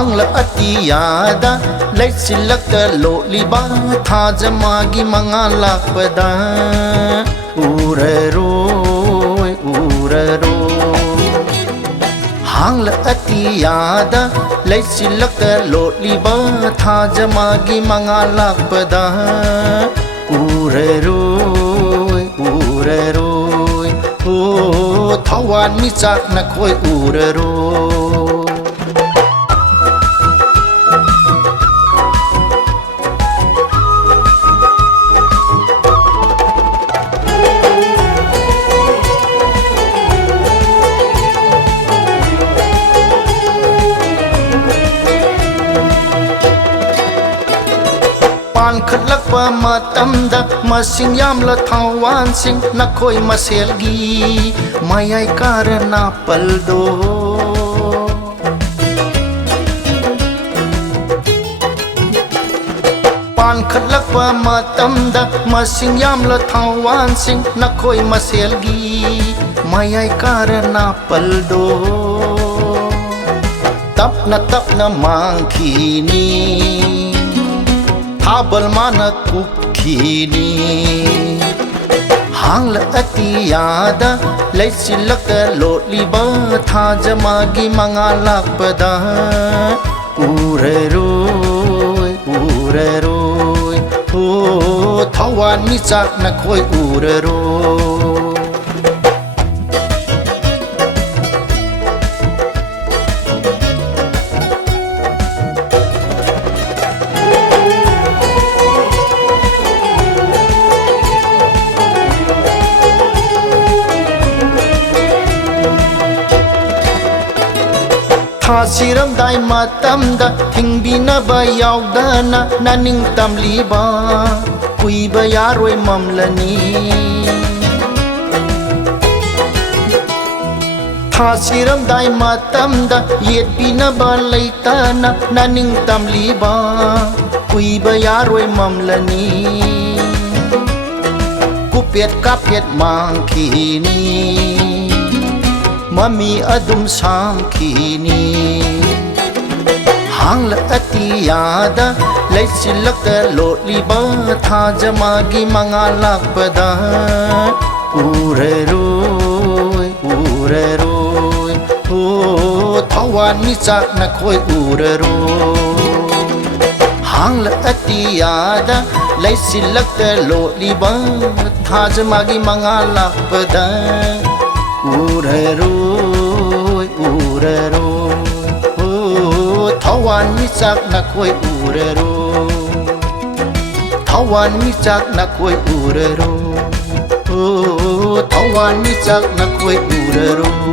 hang la atiyada leisilaka lo liba tha jamagi mangalak pada uraroi hang la atiyada leisilaka lo liba tha jamagi mangalak pada uraroi o thawan mi chak na khoi uraroi pan khatlak pa matamda masing yam la thawan sing na khoi maselgi mayai karana paldo pan khatlak pa matamda masing yam la thawan sing na khoi maselgi mayai karana paldo tapna mangkhini habal mana kukhini hang la atiyada leisilaka lo liba tha jamagi mangalak pada uraroi o thawan mi chak na khoi uraroi siram dai matamda thingbinaba yaudana naning tamliba kuiba yaroi mamlani siram dai matamda yetbinaba leitana naning tamliba kuiba yaroi mamlani kupet kapet mangkhini mami adum samkhini hang la atiyada leisilaka lo liba tha jamagi mangalak pada uraroi o thawan mi chak na khoi uraroi hang la atiyada leisilaka lo liba tha jamagi mangalak pada uraroi o thawan mi chak na khoi uraroi thawan mi chak na khoi uraroi o thawan mi chak na khoi uraroi